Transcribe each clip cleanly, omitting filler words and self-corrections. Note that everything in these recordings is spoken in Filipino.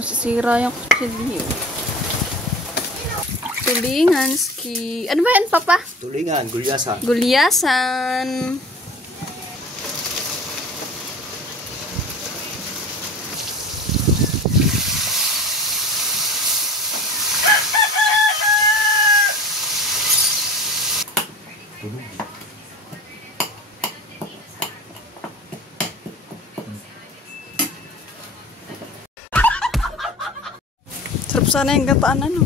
Masisira yung kutsilyo. Tulingan, ski. Ano ba yan, Papa? Tulingan, gulyasan. Gulyasan. Sarap sana yung gataan, ano?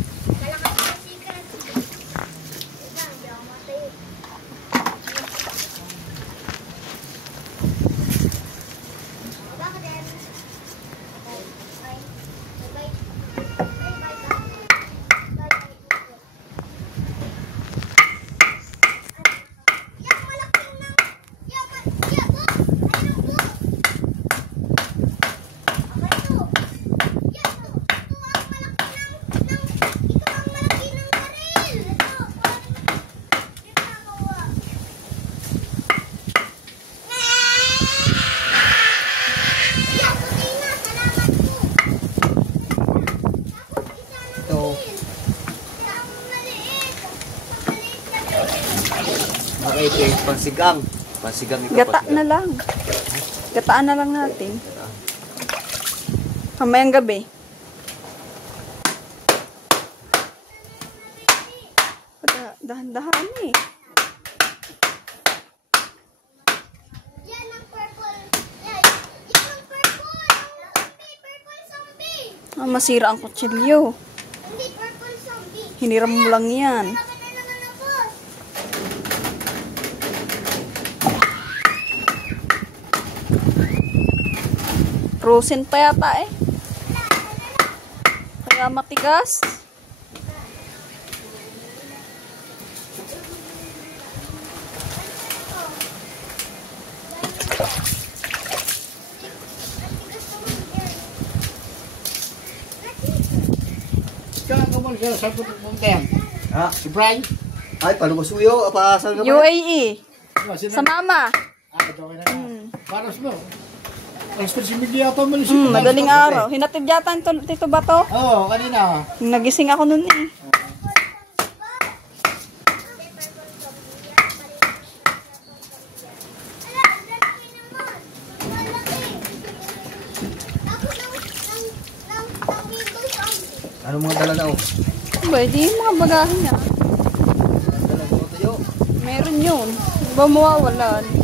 Okay, pansigang. Pansigang ito. Gata na lang. Gataan na lang natin. Kamayang gabi. Dahan-dahan eh. Yan ang purple. Yan ang purple. Purple zombie. Masira ang kutsilyo. Hindi purple zombie. Hiniram mo lang yan. Frozen pa yata eh. Kaya matigas. Kaya kamal siya sa punteng. Ha? Si Brian. Ay, palubasuyo. Apaasan ka ba? UAE. Sa mama. Ito ka na. Paros mo. Responsibility ito mo. Madaling araw. Hinatid yata Tito Bato. Oo, kanina. Nagising ako nun eh. Ano mga dala na oh? Pwede yung mga bagahin niya. Dala mo tayo. Meron yun. Ba mawawalan?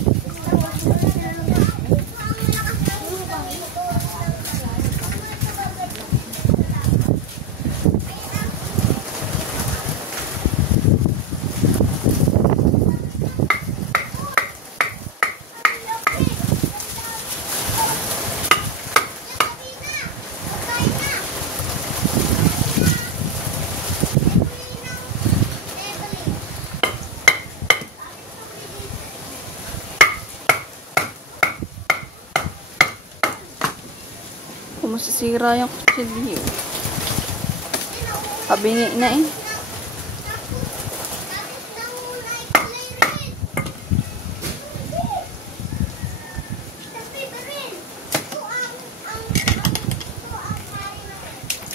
Masisira yung kutsilyo. Kabingi na eh.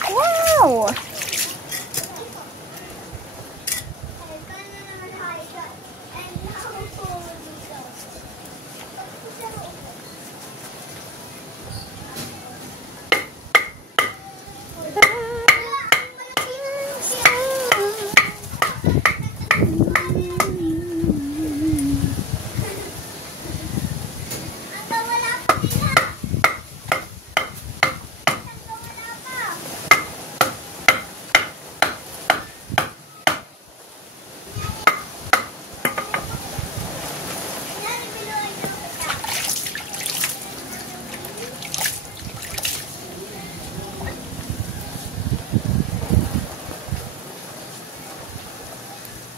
Wow!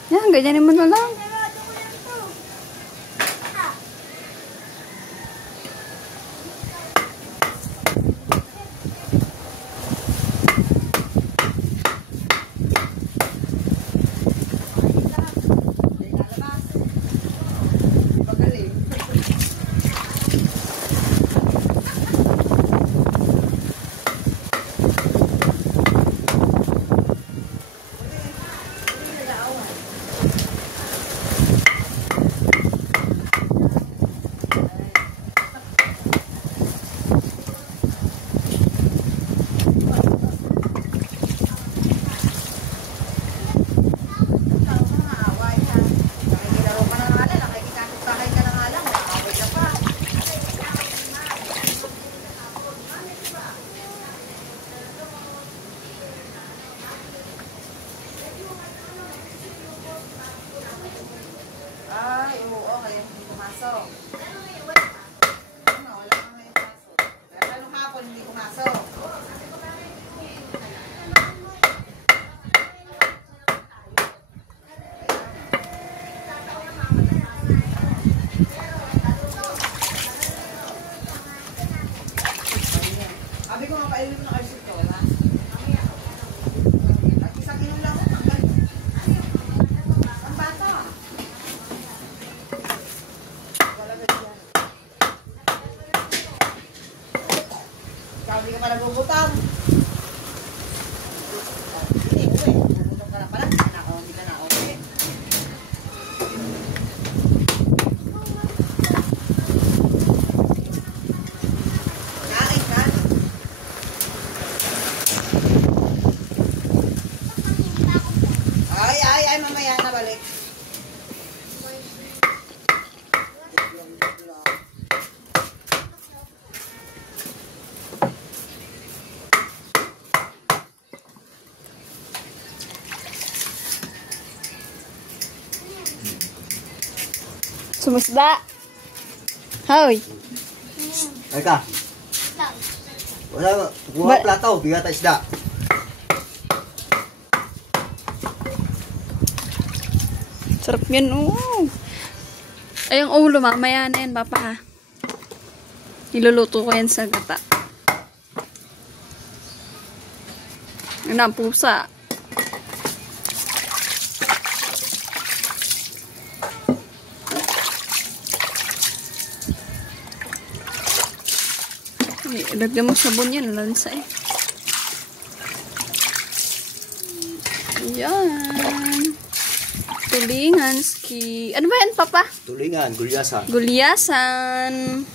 Yan, ganyanin mo na lang. Sumusda. Hoy. Ay ka. Lang. Wala, kuha plato, bigat tayo isda. Sarap yan, oh. Ay, yung ulo, mamaya na yan, papa, ha. Niluluto ko yan sa gata. Yan ang pusa. Lagyan mo sabon yan, lansa eh. Yan. Tulingan, ski. Ano ba yan, papa? Tulingan, gulyasan. Gulyasan.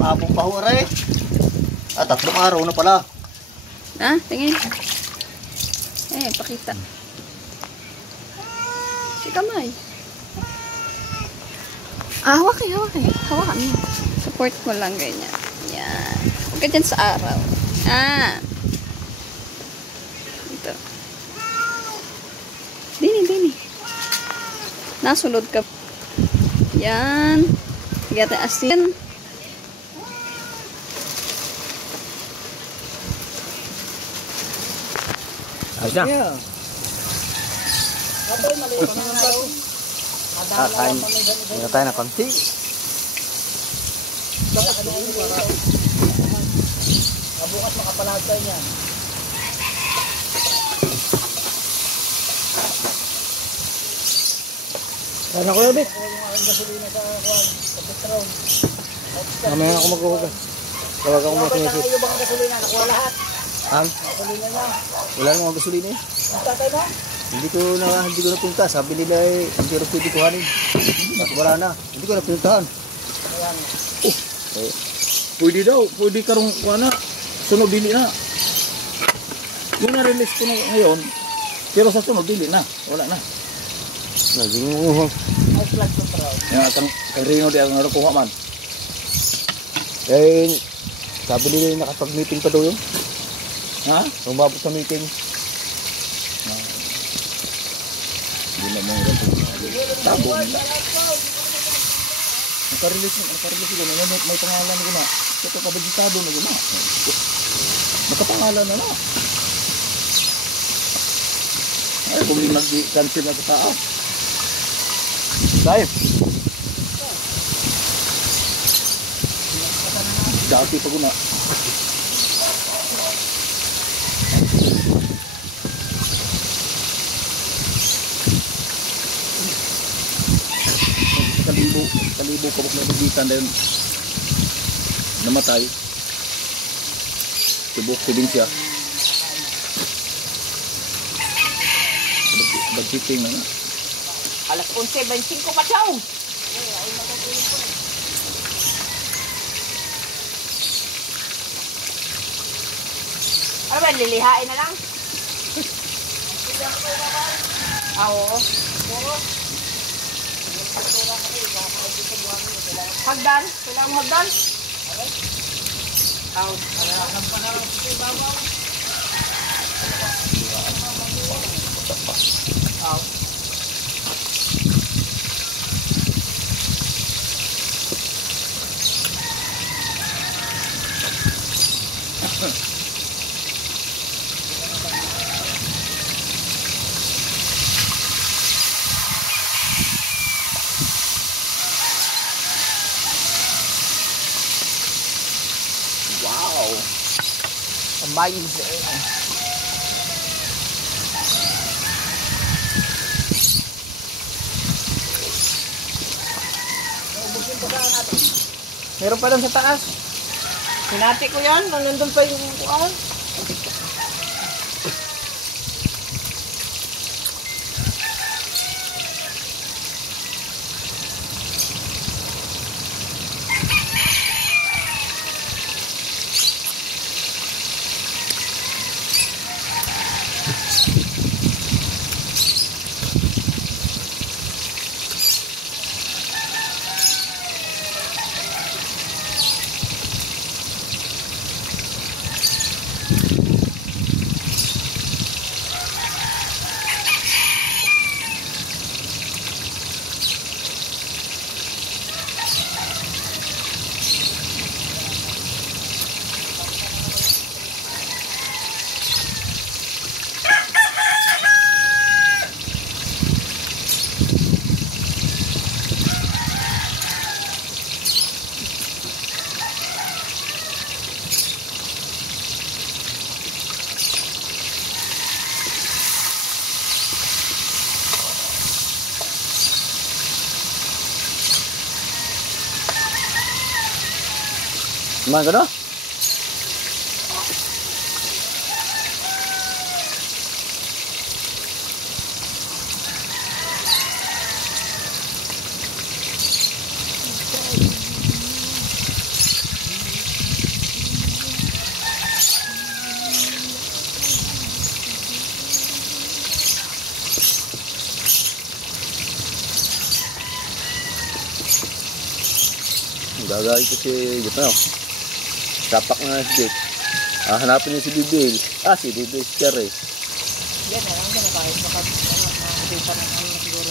Mabong pahura eh. Ah, 3 araw na pala. Ah, tingin. Pakita. Si kamay. Ah, hawak eh. Hawakan mo. Support mo lang ganyan. Yan. Huwag ka dyan sa araw. Ah. Ito. Dini. Nasunod ka. Yan. Higatan asin. Ayos na. Kain. Hindi tayo na konti. Bukas makapalagay niyan. Ano ko yun, mamaya ako maghuhugas. Tawag ako mga kinisip. Wala bang gasolina? Nakuha lahat. Gasolina na. Wala nang mga gasolina eh. Tatay mo? Hindi ko napunta. Sabi nila eh, hindi ko pwede kuhanin. Bakit wala na? Hindi ko napuntahan. Pwede daw. Pwede karong kuha na. Sunod dili na. Yung na-release ko ngayon, pero sa sunod dili na. Wala na. Hindi mo. Yung atang kay Rino di ako nakuha man. Eh, sabi nila nakapag-meeting pa daw yun. Ha? Umabot sa meeting. Hindi na mo rin. Tabo nila. Nakarelease sila. May pangalan na guna. Ito kabaditado na guna. Nakapangalan na na. Ay, kung mag-cancel na sa taas. Dahil. Dati pa guna. Kalibo kabuk na bibitan dahil namatay. Tibok din siya. Budgeting na nga. Alas 11:25 pa siya. Ano ba, lilihain na lang? Oo. Hagdan? Kailangan hagdan? Oo. Oo. Wow! Amazing! Meron pa lang sa taas. Hinati ko yan. Nandun pa yung kuwan. Kumain ka na? Gagawin ko si Gutao. Tapak na si Jake. Hanapin niya si Bibil. Si Bibil si Cherry. Yan na lang, kahit makakita ng ano siguro.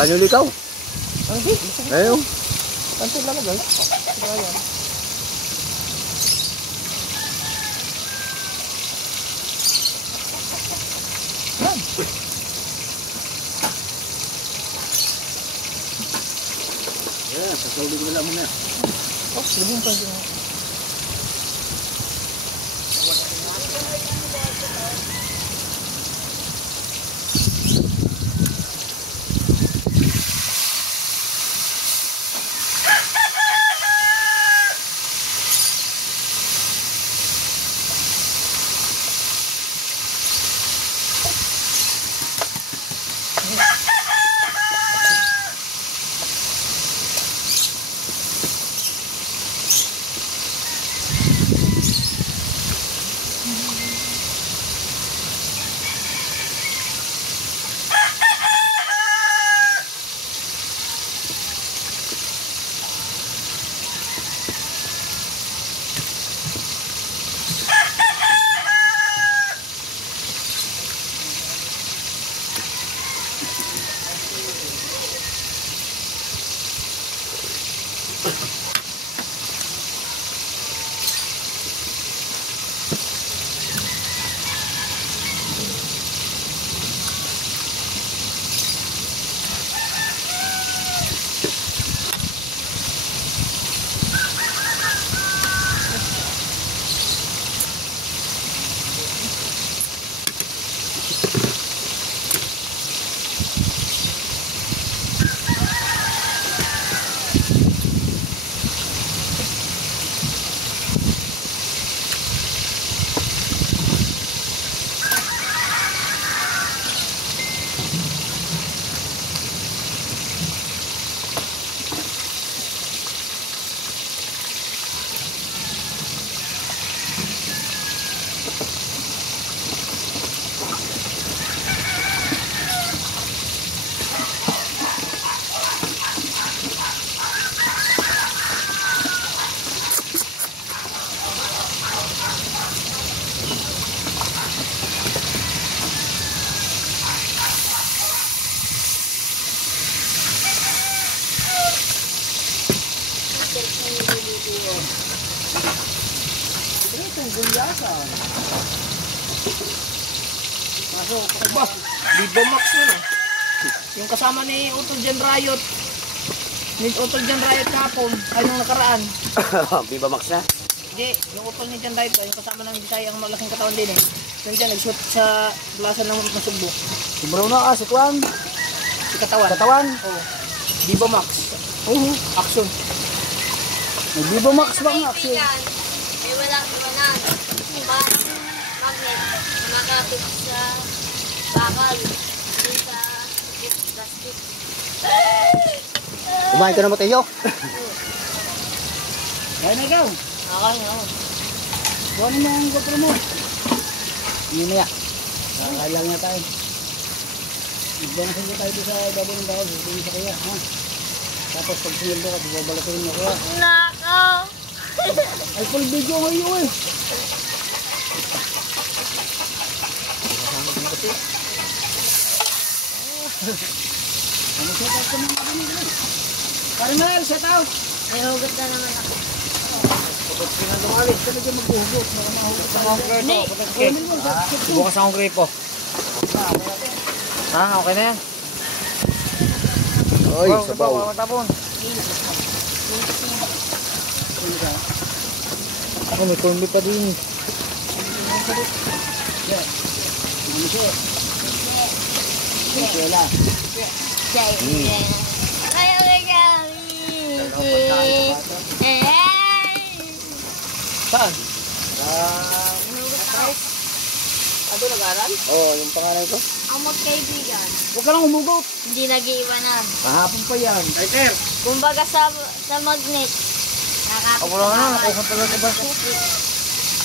Ano likaw? Hindi, Ayun. pansin lang guys. Ayan. Sasaulin mo lang muna. Lubong pa siya. Aba, Viva Max yun eh. Yung kasama ni Utol Jan Riot. Ni Utol Jan Riot kahapon, ay nung nakaraan. Viva Max na? Hindi, yung Utol ni Jan Riot, yung kasama ng Bisaya, ang malaking katawan din eh. Nandiyan, nag-shoot sa plaza ng Masugbo. Si Bruno si Kwan. Si katawan. Katawan? Oo. Viva Max. Oo. Action. May Viva Max ba ang action? Eh, wala. parang magnet na makapit sa bakal. Hindi sa plastic. Kumain ka na Mateo? Kaya na ikaw. Okay, no. Buwanin mo ang GoPro mo. Hindi na yan. Nakakailang na tayo. Magbanasal na tayo sa dabo ng dahil. Susunod sa kaya. Ha? Tapos pag sinildo ka, babalatin mo kaya. Nako! Ay, full video ngayon eh. Ano siya tayo ka mga kanina? Karimel, set out! May hugot na naman ako. Kapag pinagawali, talaga maghuhugot. Mahugot sa mga Hindi. Bukas akong gripo. Okay na yan. Oy, sabaw. Tapon. Ako, may tumbi pa din. Ano siya? Wala. Ayaw na kami. Saan? Ano nag-aaral? Oh, yung pangalan ko? Amot kaibigan. Huwag ka lang humugot. Hindi nag-iiwanan. Kahapon pa yan. Ay, sir. Kumbaga sa magnet. Ako lang na, nakuha talaga ba?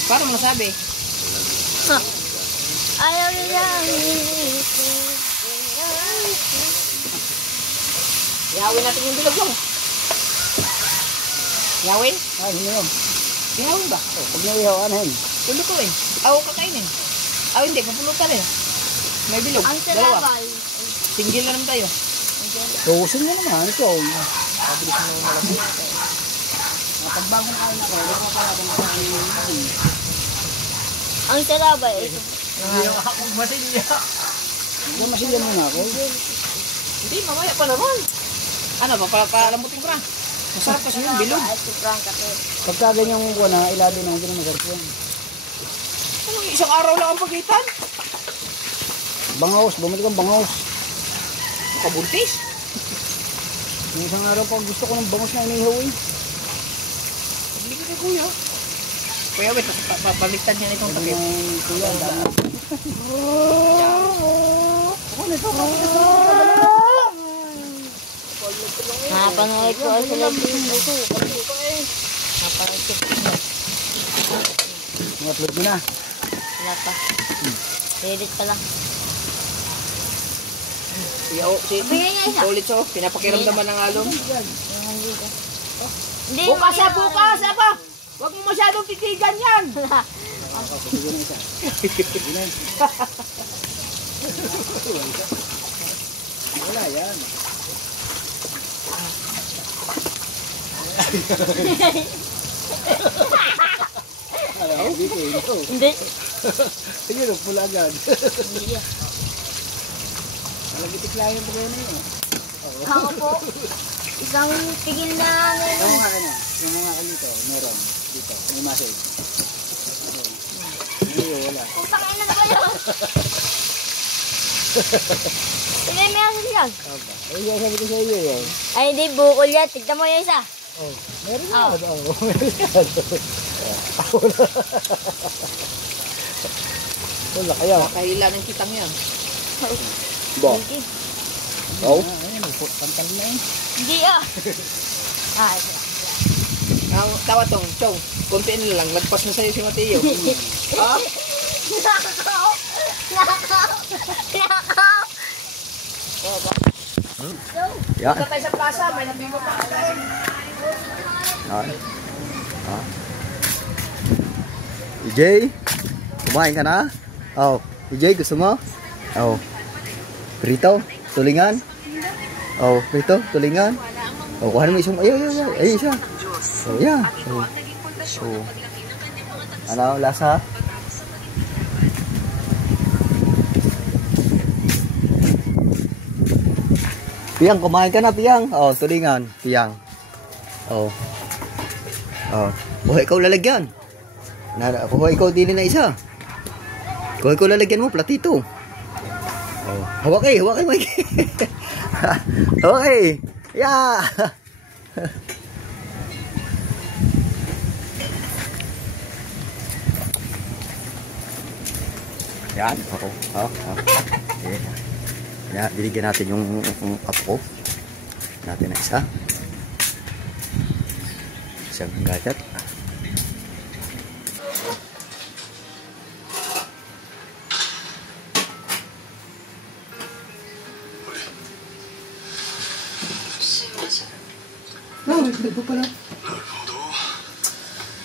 Paano mo nasabi? Ayaw nila. Ihawin natin yung bilog mo. Ihawin? Ay, hindi yun. Ihawin ba? Huwag na ihaw, anahin. Tulo ko eh. Ako kakainin. Hindi, papulutan eh. May bilog. Ang Dalawa. sarabal. Single na naman tayo. Tuusin mo naman. Ikaw. Pabilis mo naman malaki. Pagbagong kain ako, huwag mo pala kung saan. Ang sarabal. Hindi ako masilya. Huwag masilyan muna ako. Hindi, mamaya pa naman. Ano ba, palambutin ko na. Masarap kasi yung bilog. Pagka ganyang buwan na, ilabi na, hindi na masarap yan. Anong isang araw lang ang pagitan? Bangaws, bumili kang bangaws. Makabuntis. Yung isang araw pa, gusto ko ng bangaws na inihaw eh. Hindi ko kay kuya. Kuya, wait, papaligtad niya na itong Sabi takip. ng kuya, ang dami. Ako nito, Napanood ko sila dito. Napanood ko. Mga-upload mo na. Wala pa. Edit pa lang. Kuya, Bigyan niya isa. ulit so, pinapakiramdaman ng alom. Hindi. Bukas ha, bukas! Apa? Huwag mo masyadong titigan yan! Wala yan. Hindi ko ito. Hindi. Sige, pula agad. Hindi. Malagitik lang yung pagkain na yun. Ako po. Isang tigil na Yung ngayon. mga ano, yung mga kanito, meron dito, may message. Hindi, wala. Kung pakain na ba yun? Hindi, may asin yan. Ay, sabi ko sa iyo yun. Ay, hindi. Bukol yan. Tignan mo yung isa. Oh, meron Oh. yan. Oh, meron yan. Wala kaya. Kahila ng kitang yan. Ba? Oh? Ayun, pantal na yun. Hindi ah. Ah, Ang tawa tong, Chong, konti na lang, lagpas na sa'yo si Mateo. Ha? Nakaw! Nakaw! Nakaw! Yan. Punta tayo sa plaza, may nabigo pa. Yan. EJ, kumain ka na? Oh, EJ, gusto mo? Oh. Prito, tulingan? Oh, prito, tulingan? Oh, kuhanin mo isang, ay, isa. Oh, yeah. Oh. Ano, lasa? Piyang, kumain ka na, Piyang. Oh, tulingan, Piyang. Oh. Oh. Buhay ikaw lalagyan. Buhay ikaw dili na isa. Buhay ikaw lalagyan mo, platito. Oh. Hawak Mike. Hawak Yeah. Yan. Oo. Ayan. Yan. Diligyan natin yung apo ko. Natin na isa. Isang gagat. Nagbo pala. なるほど。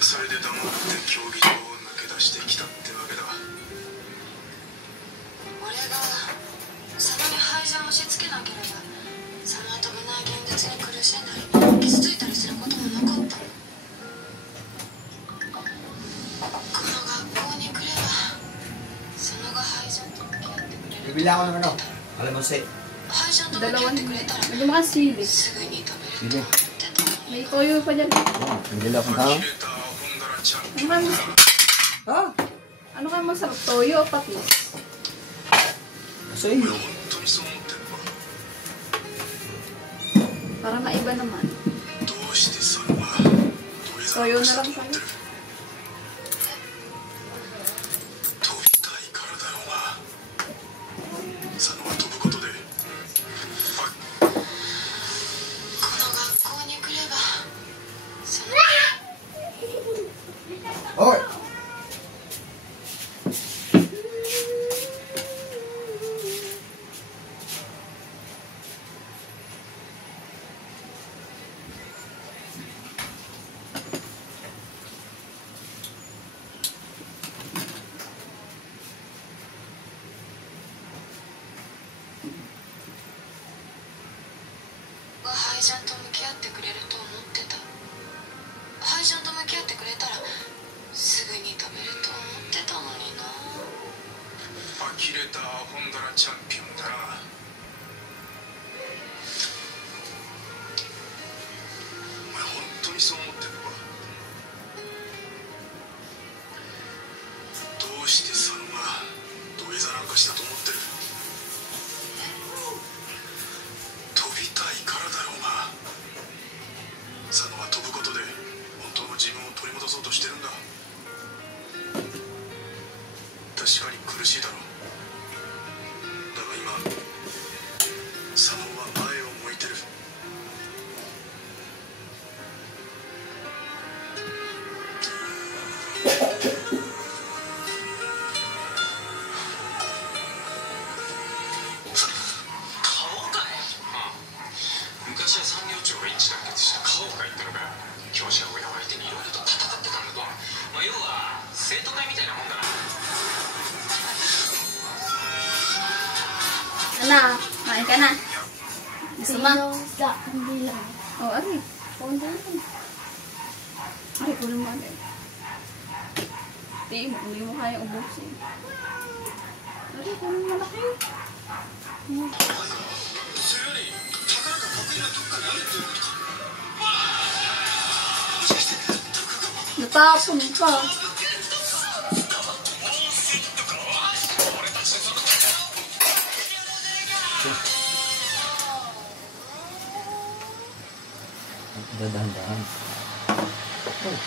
それで黙って競技場を抜け出してきたってわけだ。俺が佐野にハイジャンを押し付けなければ佐野は飛べない現実に苦しんだり傷ついたりすることもなかったの。この学校に来れば佐野がハイジャンと向き合ってくれる。 Bibili ako ng ano. Alam mo si. ハイジャンと向き合ってくれたら Medyo makasili. すぐに飛べる Bili. と思ってたのに。 May toyo pa dyan. Bibili ako ng... キレターホンダラチャン Ano kaya masarap? Ah! Ano kaya masarap? Toyo o patis? Kasi 俺本当にそう思ってるのか。 Para maiba naman. どうしてそれは土下座 Toyo なんか na した lang と思っ tayo. てる。飛びたいからだろうが。佐野は飛ぶことで。この学校に来れば佐野 Hoy!がハイジャンと向き合ってくれると思ってた。ハイジャンと向き合ってくれたらすぐに飛べると思ってたのにな。呆れたホンダラチャンピオンだな。お前本当にそう思ってるのか。どうして佐野が土下座なんかしたと思ってる。飛びたいからだろうが。佐野は飛ぶことで本当の自分を取り戻そうとしてるんだ。確かに苦しいだろう。だが今佐野は前を向いてる。顔かい。昔は産業庁が一致団結した顔が言ったのが教師や親を相手にいろいろと戦ってたんだと。まあ要は生徒会みたいなもんだな。 Ano? Main ka na. Gusto mo? Sa hindi lang. Oh, ari. Punta natin. Ari, kulang mo agad. Hindi mo kaya ubusin. Ari, kulang malaki. それより宝が得意などっかにあるっていうのか。 Natapon pa. Dahan-dahan. Oh.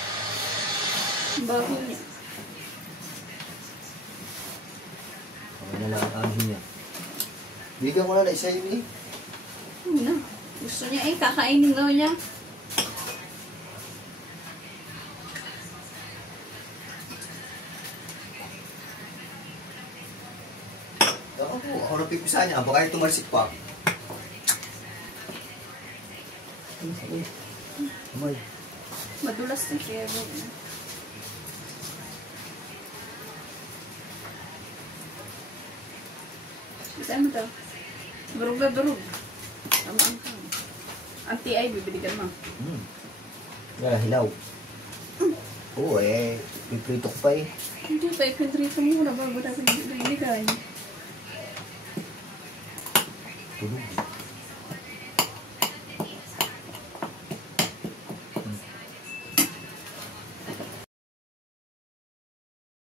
Bago niya. Kami na lang ang ahin niya. Bigyan ko na isa yun eh. Hindi na. Gusto niya eh. Kakainin daw niya. Ako na pipisa niya. Baka yung tumalsik pa. Umay. Madulas na siya. Saan mo to? Durog na durog. Tama ang ka. Ang TI, bibiligan mo. Hilaw. Oo eh. Piprito ko pa eh. Hindi pa, ipitrito muna bago natin bibigay. Tulog.